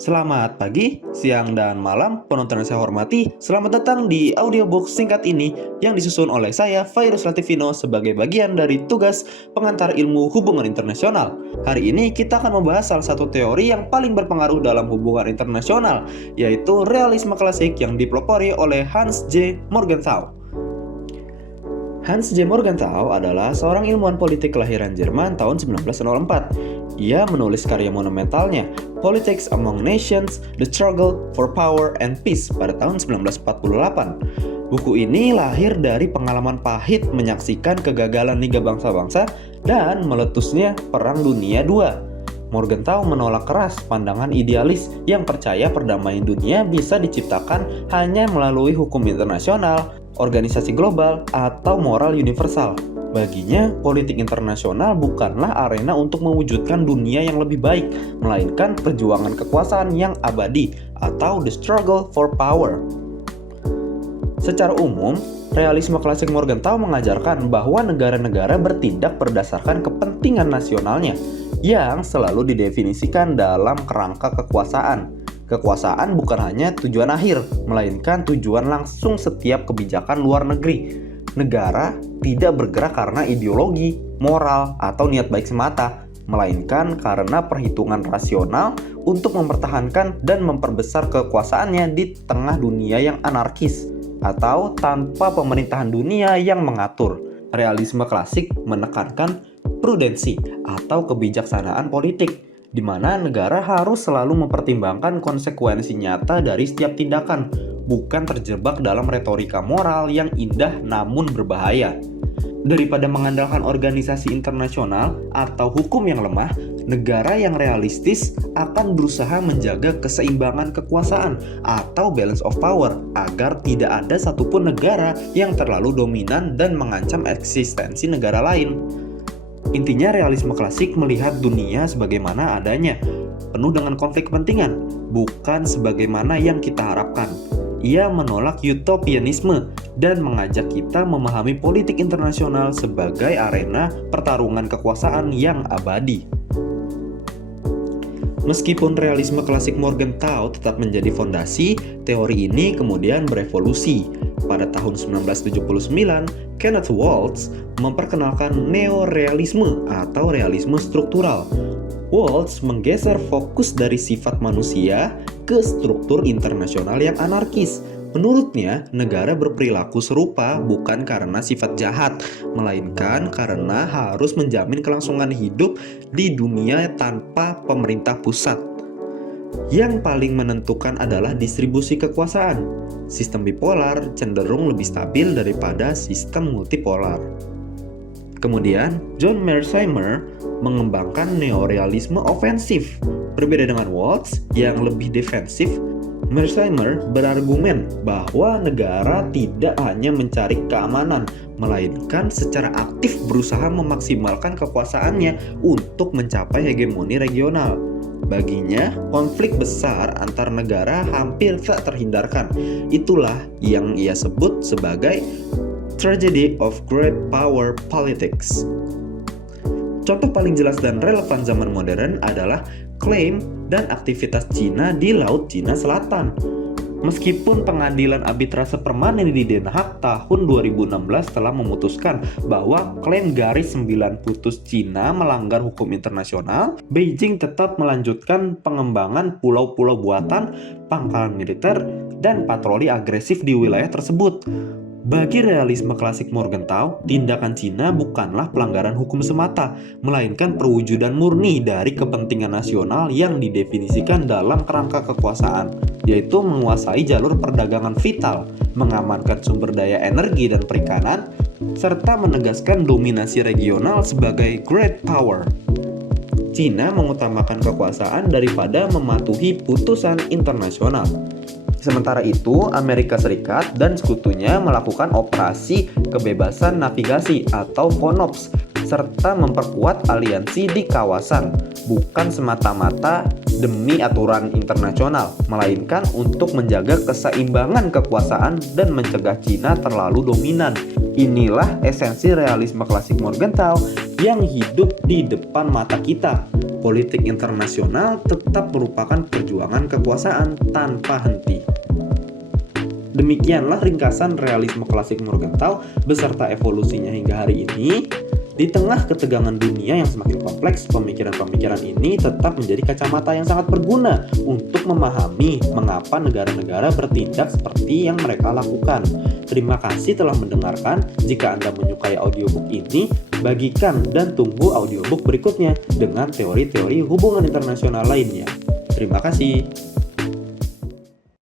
Selamat pagi, siang, dan malam penonton yang saya hormati. Selamat datang di audiobook singkat ini yang disusun oleh saya, Fairuz Latifino, sebagai bagian dari tugas pengantar ilmu hubungan internasional. Hari ini kita akan membahas salah satu teori yang paling berpengaruh dalam hubungan internasional, yaitu realisme klasik yang dipelopori oleh Hans J. Morgenthau. Hans J. Morgenthau adalah seorang ilmuwan politik kelahiran Jerman tahun 1904. Ia menulis karya monumentalnya, Politics Among Nations, The Struggle for Power and Peace pada tahun 1948. Buku ini lahir dari pengalaman pahit menyaksikan kegagalan Liga Bangsa-Bangsa dan meletusnya Perang Dunia II. Morgenthau menolak keras pandangan idealis yang percaya perdamaian dunia bisa diciptakan hanya melalui hukum internasional, organisasi global, atau moral universal. Baginya, politik internasional bukanlah arena untuk mewujudkan dunia yang lebih baik, melainkan perjuangan kekuasaan yang abadi atau the struggle for power. Secara umum, realisme klasik Morgenthau mengajarkan bahwa negara-negara bertindak berdasarkan kepentingan nasionalnya yang selalu didefinisikan dalam kerangka kekuasaan. Kekuasaan bukan hanya tujuan akhir, melainkan tujuan langsung setiap kebijakan luar negeri. Negara tidak bergerak karena ideologi, moral, atau niat baik semata, melainkan karena perhitungan rasional untuk mempertahankan dan memperbesar kekuasaannya di tengah dunia yang anarkis, atau tanpa pemerintahan dunia yang mengatur. Realisme klasik menekankan prudensi atau kebijaksanaan politik, di mana negara harus selalu mempertimbangkan konsekuensi nyata dari setiap tindakan, bukan terjebak dalam retorika moral yang indah namun berbahaya. Daripada mengandalkan organisasi internasional atau hukum yang lemah, negara yang realistis akan berusaha menjaga keseimbangan kekuasaan atau balance of power agar tidak ada satupun negara yang terlalu dominan dan mengancam eksistensi negara lain. Intinya, realisme klasik melihat dunia sebagaimana adanya, penuh dengan konflik kepentingan, bukan sebagaimana yang kita harapkan. Ia menolak utopianisme dan mengajak kita memahami politik internasional sebagai arena pertarungan kekuasaan yang abadi. Meskipun realisme klasik Morgenthau tetap menjadi fondasi, teori ini kemudian berevolusi. Pada tahun 1979, Kenneth Waltz memperkenalkan neorealisme atau realisme struktural. Waltz menggeser fokus dari sifat manusia ke struktur internasional yang anarkis. Menurutnya, negara berperilaku serupa bukan karena sifat jahat, melainkan karena harus menjamin kelangsungan hidup di dunia tanpa pemerintah pusat. Yang paling menentukan adalah distribusi kekuasaan. Sistem bipolar cenderung lebih stabil daripada sistem multipolar. Kemudian, John Mearsheimer mengembangkan neorealisme ofensif. Berbeda dengan Waltz yang lebih defensif, Mearsheimer berargumen bahwa negara tidak hanya mencari keamanan, melainkan secara aktif berusaha memaksimalkan kekuasaannya untuk mencapai hegemoni regional. Baginya, konflik besar antar negara hampir tak terhindarkan. Itulah yang ia sebut sebagai tragedy of great power politics. Contoh paling jelas dan relevan zaman modern adalah klaim dan aktivitas Cina di Laut Cina Selatan. Meskipun pengadilan arbitrase permanen di Den Haag tahun 2016 telah memutuskan bahwa klaim garis 9 putus Cina melanggar hukum internasional, Beijing tetap melanjutkan pengembangan pulau-pulau buatan, pangkalan militer, dan patroli agresif di wilayah tersebut. Bagi realisme klasik Morgenthau, tindakan Cina bukanlah pelanggaran hukum semata, melainkan perwujudan murni dari kepentingan nasional yang didefinisikan dalam kerangka kekuasaan, yaitu menguasai jalur perdagangan vital, mengamankan sumber daya energi dan perikanan, serta menegaskan dominasi regional sebagai great power. Cina mengutamakan kekuasaan daripada mematuhi putusan internasional. Sementara itu, Amerika Serikat dan sekutunya melakukan operasi kebebasan navigasi atau FONOPS serta memperkuat aliansi di kawasan, bukan semata-mata demi aturan internasional, melainkan untuk menjaga keseimbangan kekuasaan dan mencegah Cina terlalu dominan. Inilah esensi realisme klasik Morgenthau yang hidup di depan mata kita. politik internasional tetap merupakan perjuangan kekuasaan tanpa henti. Demikianlah ringkasan realisme klasik Morgenthau beserta evolusinya hingga hari ini. Di tengah ketegangan dunia yang semakin kompleks, pemikiran-pemikiran ini tetap menjadi kacamata yang sangat berguna untuk memahami mengapa negara-negara bertindak seperti yang mereka lakukan. Terima kasih telah mendengarkan. Jika Anda menyukai audiobook ini, bagikan dan tunggu audiobook berikutnya dengan teori-teori hubungan internasional lainnya. Terima kasih.